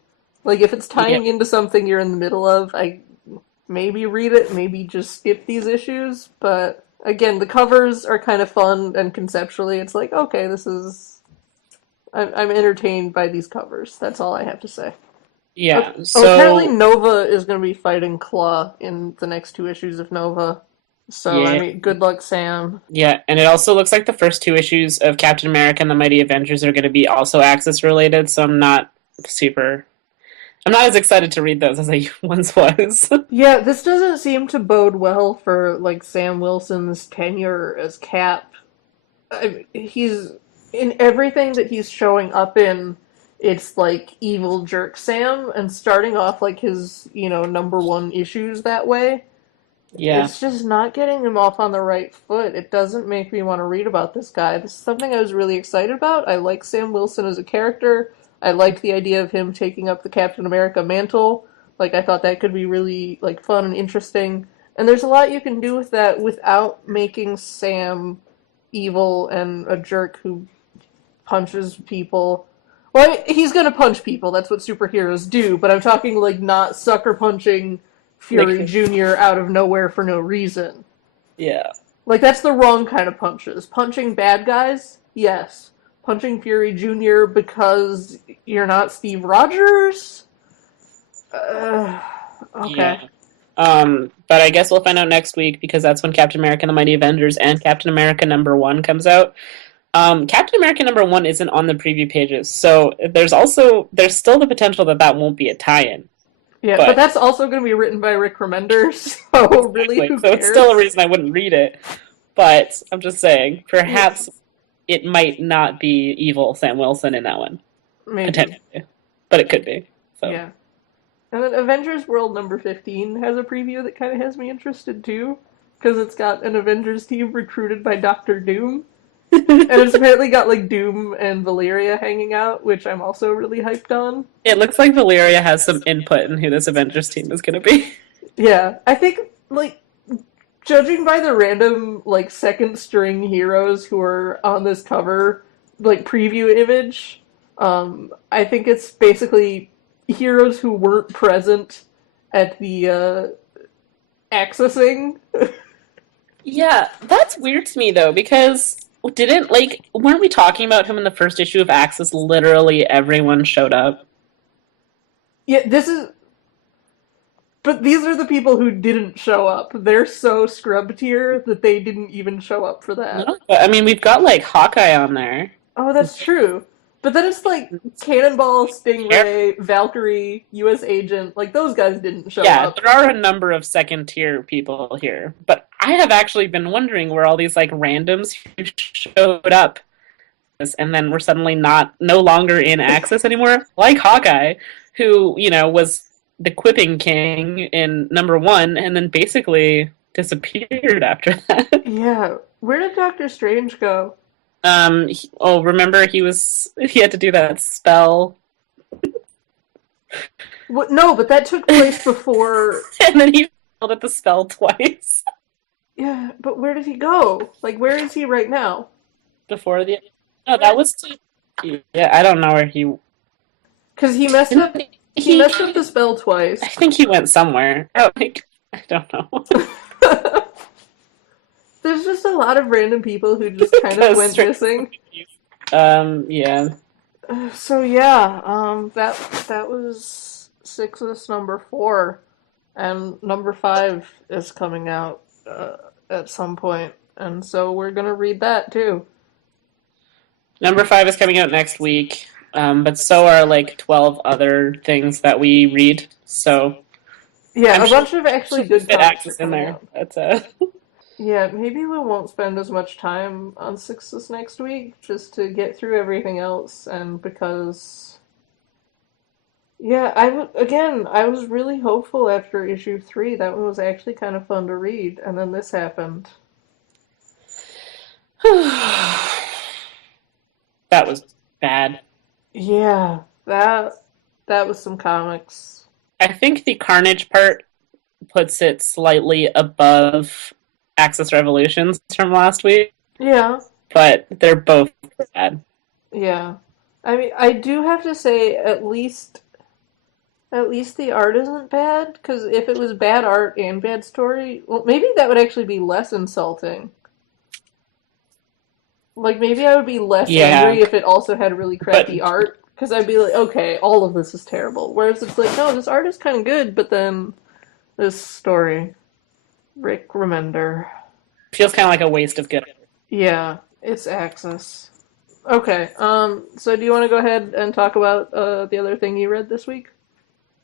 Like, if it's tying into something you're in the middle of, I maybe read it, maybe just skip these issues. But again, the covers are kind of fun, and conceptually, it's like, okay, this is... I'm entertained by these covers. That's all I have to say. Yeah. Apparently Nova is going to be fighting Kluh in the next 2 issues of Nova. So, Yeah. I mean, good luck, Sam. Yeah, and it also looks like the first 2 issues of Captain America and the Mighty Avengers are going to be also Axis related, so I'm not as excited to read those as I once was. Yeah, this doesn't seem to bode well for, like, Sam Wilson's tenure as Cap. He's... in everything that he's showing up in, it's like evil jerk Sam, and starting off like his, #1 issues that way. Yeah. It's just not getting him off on the right foot. It doesn't make me want to read about this guy. This is something I was really excited about. I like Sam Wilson as a character. I liked the idea of him taking up the Captain America mantle. Like, I thought that could be really, like, fun and interesting. And there's a lot you can do with that without making Sam evil and a jerk who punches people. Well, I mean, he's gonna punch people. That's what superheroes do. But I'm talking, like, not sucker punching Fury Like, Jr. out of nowhere for no reason. yeah. Like, that's the wrong kind of punches. Punching bad guys? Yes. Punching Fury Jr. because you're not Steve Rogers? Okay. Yeah. But I guess we'll find out next week because that's when Captain America and the Mighty Avengers and Captain America #1 comes out. Captain America #1 isn't on the preview pages, so there's still the potential that won't be a tie-in. Yeah, but that's also going to be written by Rick Remender, so really, who cares? It's still a reason I wouldn't read it. But I'm just saying, perhaps it might not be evil Sam Wilson in that one. Maybe. Potentially. But it could be. So. Yeah. And then Avengers World #15 has a preview that kind of has me interested too, because it's got an Avengers team recruited by Doctor Doom. And it's apparently got like Doom and Valeria hanging out, which I'm also really hyped on. It looks like Valeria has some input in who this Avengers team is going to be. Yeah, I think, like, judging by the random, like, second string heroes who are on this cover, like, preview image, I think it's basically heroes who weren't present at the, accessing. Yeah, that's weird to me, though, because weren't we talking about him in the first issue of Access? Literally everyone showed up. Yeah, but these are the people who didn't show up. They're so scrub tier that they didn't even show up for that. No, but, I mean, we've got, like, Hawkeye on there. Oh, that's true. But then it's like Cannonball, Stingray, Valkyrie, U.S. Agent, like those guys didn't show up. Yeah, there are a number of second tier people here. But I have actually been wondering where all these like randoms who showed up and then were suddenly no longer in Access anymore, like Hawkeye, who, was the quipping king in #1 and then basically disappeared after that. Yeah. Where did Doctor Strange go? Remember he had to do that spell. What? No, but that took place before. And then he failed at the spell twice. Yeah, but where did he go? Like, where is he right now? Before the. No, that was. Yeah, I don't know where he. Because he messed up. He messed up the spell twice. I think he went somewhere. I don't know. There's just a lot of random people who just kind of went missing. Yeah. So yeah, that was Six's #4, and #5 is coming out at some point, and so we're gonna read that too. #5 is coming out next week, but so are like 12 other things that we read. So yeah, a bunch of actually good Access in there. That's Yeah, maybe we won't spend as much time on Sixes next week, just to get through everything else, and because... Yeah, I was really hopeful after issue 3. That one was actually kind of fun to read, and then this happened. That was bad. Yeah, that was some comics. I think the Carnage part puts it slightly above Access Revolutions from last week. Yeah. But they're both bad. Yeah. I mean, I do have to say, at least the art isn't bad, because if it was bad art and bad story, well, maybe that would actually be less insulting. Like, maybe I would be less angry if it also had really crappy art, because I'd be like, okay, all of this is terrible. Whereas it's like, no, this art is kind of good, but then this story... Rick Remender. Feels kind of like a waste of good. Yeah, it's Access. Okay, so do you want to go ahead and talk about the other thing you read this week?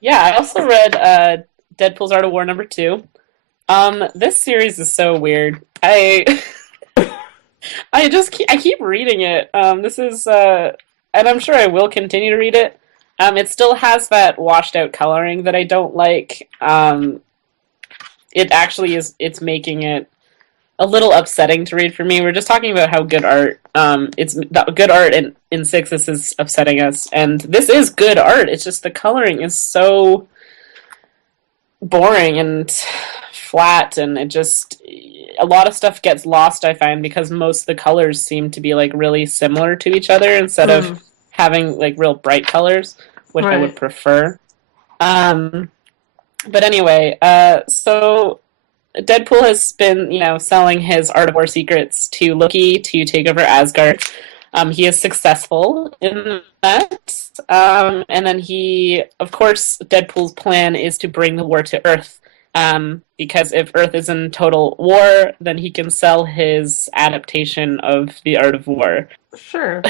Yeah, I also read Deadpool's Art of War #2. This series is so weird. I keep reading it. This is, and I'm sure I will continue to read it. It still has that washed out coloring that I don't like. It actually it's making it a little upsetting to read for me. We're just talking about how good art, good art in Sixes is upsetting us, and this is good art. It's just the coloring is so boring and flat, and a lot of stuff gets lost, I find, because most of the colors seem to be like really similar to each other instead of having like real bright colors, which I would prefer. But anyway, so Deadpool has been, selling his Art of War secrets to Loki to take over Asgard. He is successful in that. And then of course, Deadpool's plan is to bring the war to Earth Because if Earth is in total war, then he can sell his adaptation of the art of war. Sure.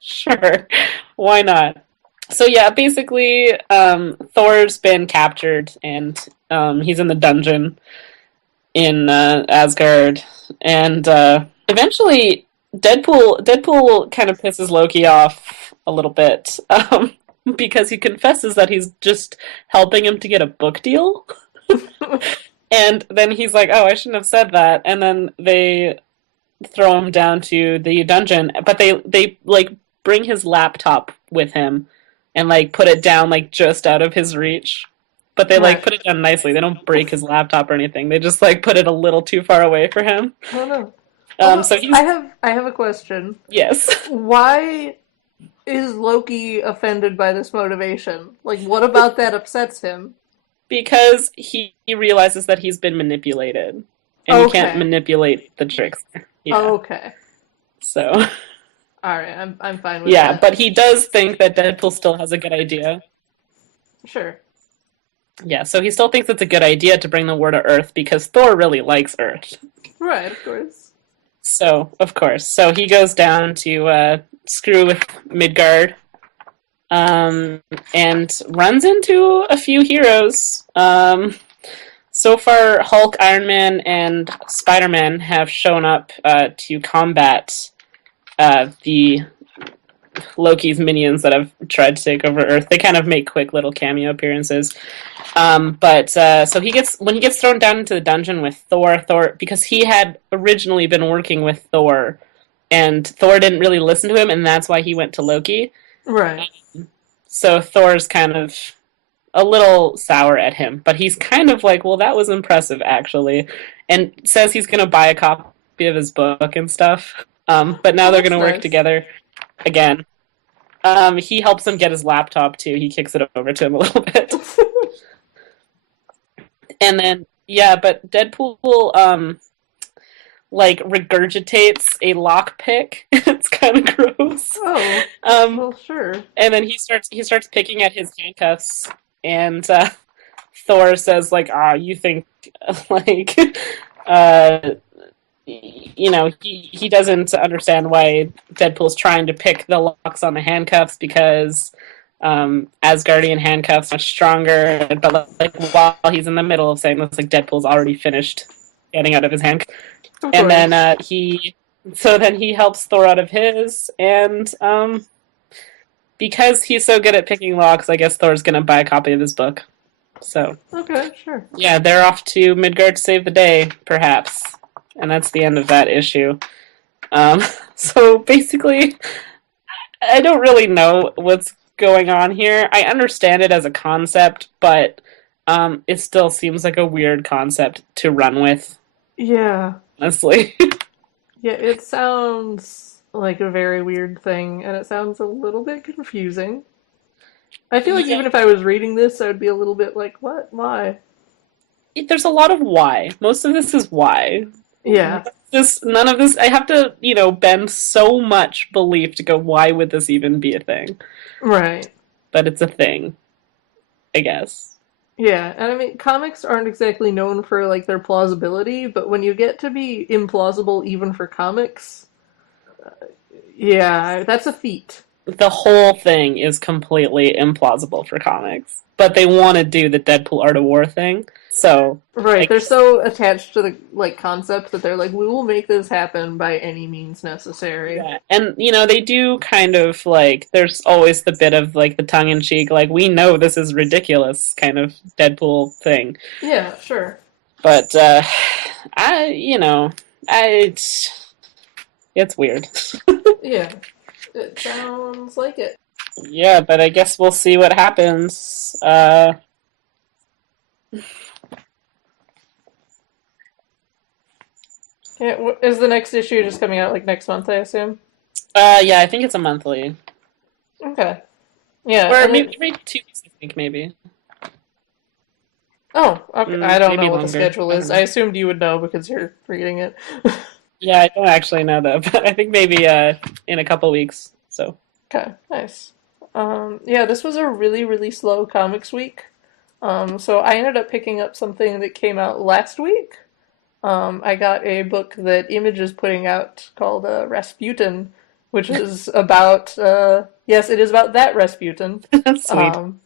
Sure, why not? So yeah, basically, Thor's been captured, and he's in the dungeon in Asgard, and eventually, Deadpool kind of pisses Loki off a little bit, because he confesses that he's just helping him to get a book deal. And then he's like, "Oh, I shouldn't have said that." And then they throw him down to the dungeon, but they like bring his laptop with him and like put it down like just out of his reach. But they like put it down nicely. They don't break his laptop or anything. They just like put it a little too far away for him. Oh no. So he's... I have a question. Yes. Why is Loki offended by this motivation? Like, what about that upsets him? Because he realizes that he's been manipulated, and you can't manipulate the trickster. Yeah. Okay. So. All right, I'm fine with that. Yeah, but he does think that Deadpool still has a good idea. Sure. Yeah, so he still thinks it's a good idea to bring the war to Earth because Thor really likes Earth. Right, of course. So, of course. So he goes down to screw with Midgard, and runs into a few heroes. So far, Hulk, Iron Man, and Spider-Man have shown up to combat the Loki's minions that have tried to take over Earth. They kind of make quick little cameo appearances. So when he gets thrown down into the dungeon with Thor, because he had originally been working with Thor, and Thor didn't really listen to him, and that's why he went to Loki. Right. So Thor's kind of a little sour at him, but he's kind of like, well, that was impressive, actually, and says he's going to buy a copy of his book and stuff. But now they're going to work together again. He helps him get his laptop, too. He kicks it over to him a little bit. And then, yeah, but Deadpool, like, regurgitates a lockpick. It's kind of gross. Oh, well, sure. And then he starts picking at his handcuffs, and Thor says, like, you think, like, he doesn't understand why Deadpool's trying to pick the locks on the handcuffs because Asgardian handcuffs are much stronger. But like while he's in the middle of saying this, like Deadpool's already finished getting out of his handcuffs, and then he helps Thor out of his, and because he's so good at picking locks, I guess Thor's gonna buy a copy of his book. So okay, sure. Yeah, they're off to Midgard to save the day, perhaps. And that's the end of that issue. So basically, I don't really know what's going on here. I understand it as a concept, but it still seems like a weird concept to run with. Yeah. Honestly. Yeah, it sounds like a very weird thing, and it sounds a little bit confusing. I feel like even if I was reading this, I would be a little bit like, what? Why? There's a lot of why. Most of this is why. Yeah. None of this, I have to, bend so much belief to go, why would this even be a thing? Right. But it's a thing, I guess. Yeah, and I mean, comics aren't exactly known for, like, their plausibility, but when you get to be implausible even for comics, yeah, that's a feat. The whole thing is completely implausible for comics. But they want to do the Deadpool Art of War thing, so... Right, they're so attached to the, like, concept that they're like, we will make this happen by any means necessary. Yeah. And, they do kind of, like, there's always the bit of, like, the tongue-in-cheek, like, we know this is ridiculous kind of Deadpool thing. Yeah, sure. But, it's weird. Yeah, it sounds like it. Yeah, but I guess we'll see what happens. Yeah, is the next issue just coming out, like, next month, I assume? Yeah, I think it's a monthly. Okay. Yeah. Or maybe 2 weeks, I think, maybe. Oh, okay. I don't know what longer. the schedule is. I assumed you would know because you're reading it. Yeah, I don't actually know, though, but I think maybe in a couple weeks, so. Okay, nice. Yeah, this was a really, really slow comics week. So I ended up picking up something that came out last week. I got a book that Image is putting out called Rasputin, which is about, yes, it is about that Rasputin. Sweet. Um,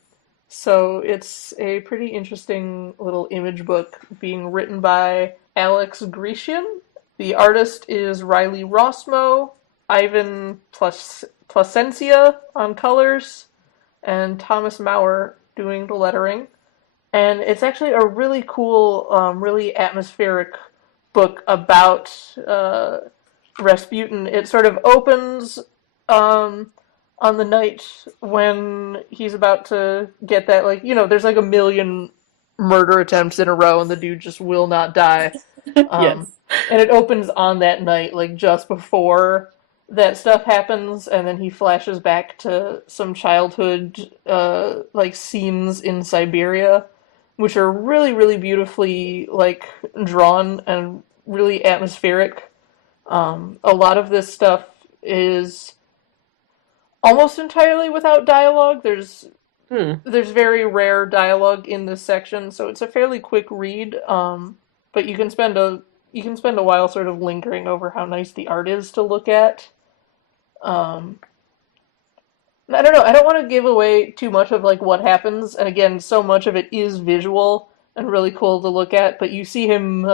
so it's a pretty interesting little Image book being written by Alex Grecian. The artist is Riley Rossmo, Ivan Placencia on colors, and Thomas Maurer doing the lettering. And it's actually a really cool, really atmospheric book about Rasputin. It sort of opens on the night when he's about to get that, like, there's like a million murder attempts in a row, and the dude just will not die. Yes. And it opens on that night, like just before that stuff happens, and then he flashes back to some childhood, like scenes in Siberia, which are really, really beautifully like drawn and really atmospheric. A lot of this stuff is almost entirely without dialogue. There's very rare dialogue in this section, so it's a fairly quick read. But you can spend a while sort of lingering over how nice the art is to look at. Um, I don't know. I don't want to give away too much of like what happens, and again, so much of it is visual and really cool to look at. But you see him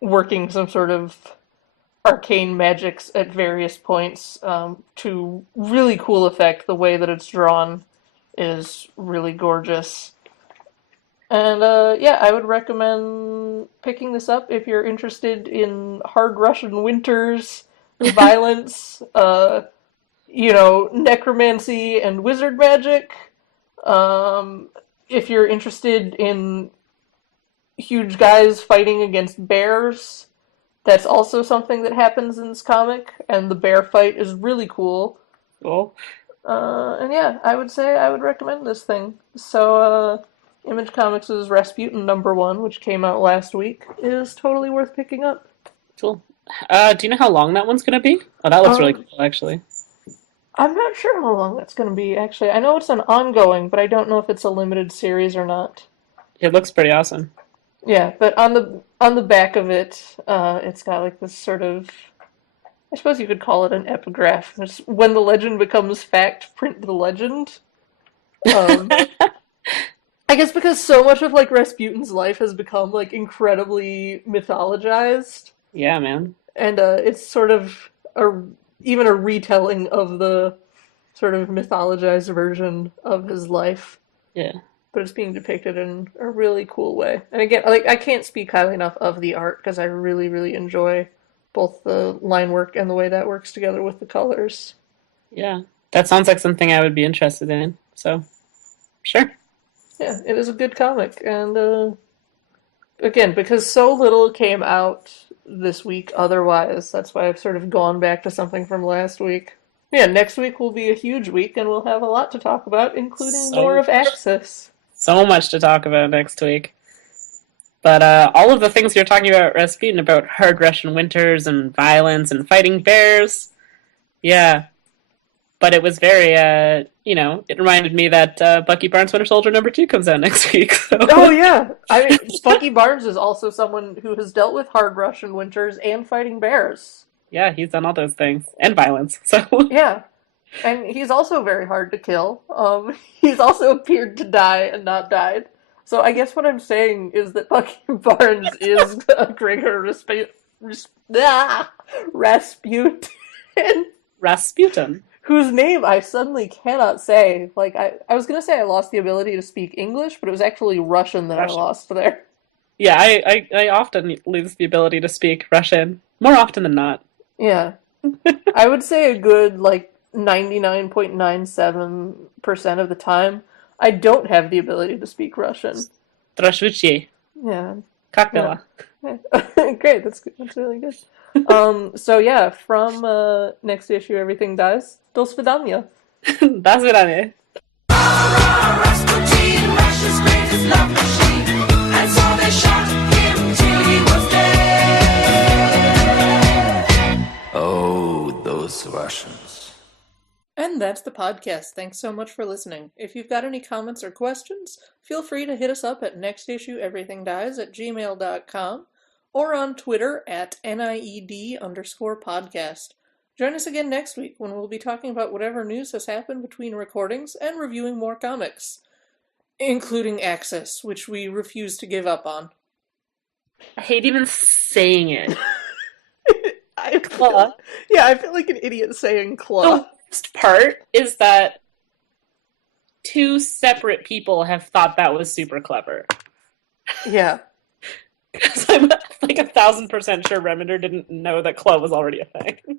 working some sort of arcane magics at various points to really cool effect. The way that it's drawn is really gorgeous. And yeah, I would recommend picking this up if you're interested in hard Russian winters, violence, necromancy and wizard magic. If you're interested in huge guys fighting against bears, that's also something that happens in this comic, and the bear fight is really cool. Cool. And yeah, I would say I would recommend this thing. So, Image Comics' Rasputin #1, which came out last week, is totally worth picking up. Cool. Do you know how long that one's gonna be? Oh, that looks really Um, cool, actually. I'm not sure how long that's going to be, actually. I know it's an ongoing, but I don't know if it's a limited series or not. It looks pretty awesome. Yeah, but on the back of it, it's got like this sort of, I suppose you could call it an epigraph. It's when the legend becomes fact, print the legend. Um, I guess because so much of like Rasputin's life has become like incredibly mythologized, Yeah, man. and it's sort of even a retelling of the sort of mythologized version of his life, Yeah. but it's being depicted in a really cool way. And again, like I can't speak highly enough of the art because I really, really enjoy both the line work and the way that works together with the colors. Yeah. That sounds like something I would be interested in. So, sure. Yeah, it is a good comic, and again, because so little came out this week otherwise, that's why I've sort of gone back to something from last week. Yeah, next week will be a huge week, and we'll have a lot to talk about, including more So of Axis. so much to talk about next week. But all of the things you're talking about, Rasputin, about hard Russian winters and violence and fighting bears, yeah. But it was very, it reminded me that Bucky Barnes Winter Soldier #2 comes out next week. So. Oh yeah, I mean, Bucky Barnes is also someone who has dealt with hard Russian winters and fighting bears. Yeah, he's done all those things. And violence. So Yeah, and he's also very hard to kill. He's also appeared to die and not died. So I guess what I'm saying is that Bucky Barnes is a Gregor Rasputin, Rasputin. whose name I suddenly cannot say. Like, I was going to say I lost the ability to speak English, but it was actually Russian that I Russian. lost there. Yeah, I often lose the ability to speak Russian. More often than not. Yeah. I would say a good, like, 99.97% of the time, I don't have the ability to speak Russian. Здравствуйте. Yeah. Как Yeah. дела? Great, that's good. That's really good. So yeah, from next issue, Everything Dies. До свидания. До свидания. Rasputin, Russia's greatest love machine, and so they shot him till he was dead. Oh, those Russians. And that's the podcast. Thanks so much for listening. If you've got any comments or questions, feel free to hit us up at nextissueeverythingdies@gmail.com or on Twitter at NIED_podcast. Join us again next week when we'll be talking about whatever news has happened between recordings and reviewing more comics, including Axis, which we refuse to give up on. I hate even saying it. I feel like an idiot saying Kluh. The worst part is that 2 separate people have thought that was super clever. Yeah. Because I'm like 1,000% sure Remender didn't know that Kluh was already a thing.